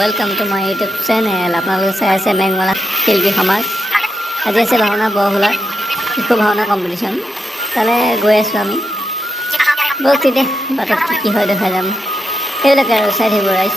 Welcome to my YouTube channel. আপোনালোকে চাই আছে মেঘমালা শিল্পী সমাজ। আজি আছে ভাওনা বৰহোলা শিশু ভাওনা কম্পিটিশ্যন। তালৈ গৈ আছোঁ আমি। ব'লক তেতিয়া বাটত কি হয় দেখাই যাম। সেইবিলাকে আৰু চাই থাকিব ৰাইজ।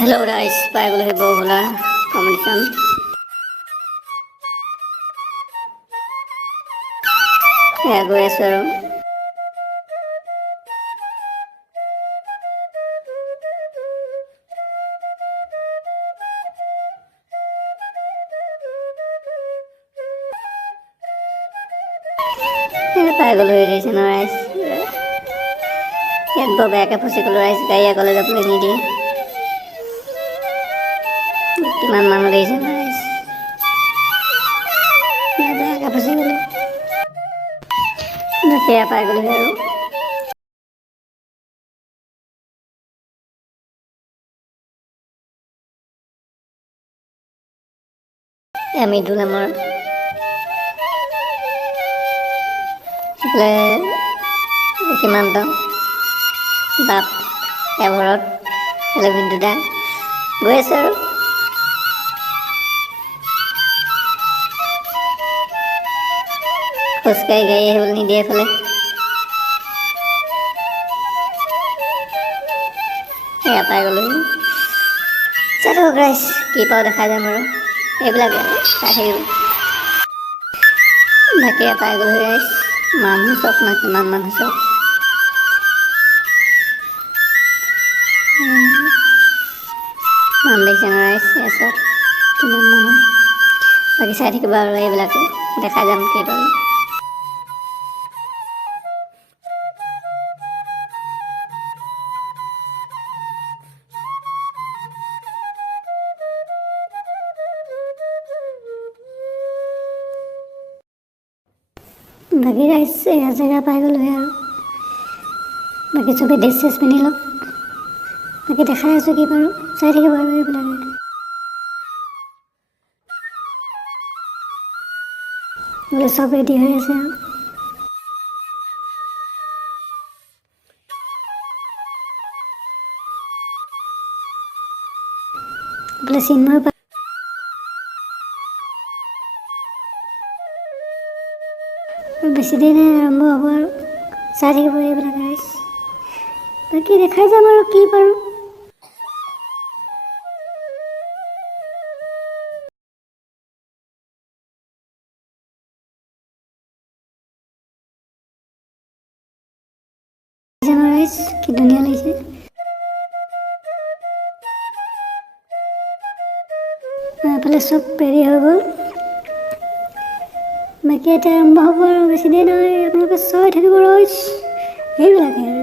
হেল্ল' ৰাইজ, পাই গ'লো সেই বৰহোলা কম্পিটিশ্যন। সেয়া গৈ আছোঁ আৰু পাই গ'লো ৰিলেশ্যনৰ ৰাইজ। ইয়াত বৰ বেয়াকৈ ফচি গ'লো ৰাইজ, গাড়ী আগলৈ যাবলৈ নিদিয়ে। কিমান মানুহ দেখিছে ৰাইজ, বেয়াকৈ ফচি গ'লো। সেয়া পাই গ'লোহি আৰু মৃদু নামৰ এইফালে সীমান্ত বাপ এভৰত এইফালে বিন্দুদা গৈ আছে আৰু খোজকাঢ়ি গাড়ী আহিবলৈ নিদিয়ে এইফালে। সেয়া পাই গ'লোহি। চাই থাকক ৰাইজ, কি পাওঁ দেখাই যাম আৰু এইবিলাকে চাই থাকিব। বাকী পাই গ'লোহি ৰাইজ। মানুহ চাওক না, কিমান মানুহ চাওক। মানুহ দেখিছে ন ৰাইজ, এয়া চাওক কিমান মানুহ। বাকী চাই থাকিব আৰু এইবিলাকে দেখাই যাম কি পাৰোঁ। বাকী ৰাইজ এয়া জেগা পাই গ'লোহি আৰু বাকী চবেই ড্ৰেছ চেছ পিন্ধি লওক। বাকী দেখাই আছোঁ কি পাৰোঁ, চাই থাকিব আৰু এইবিলাকে। বোলে চব ৰেডি হৈ আছে আৰু বোলে চিন্ময় বেছি দেৰি নাই, আৰম্ভ হ'ব আৰু চাই থাকিব এইবিলাক ৰাইজ। বাকী দেখাই যাম আৰু কি পাৰোঁ। ৰাইজ কি ধুনীয়া লাগিছে। এফালে চব ৰেডি হৈ গ'ল, বাকী এতিয়া আৰম্ভ হ'ব আৰু বেছি দেৰি নহয়, আপোনালোকে চাই থাকিব ৰাইজ। সেইবিলাকে আৰু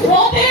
Rote!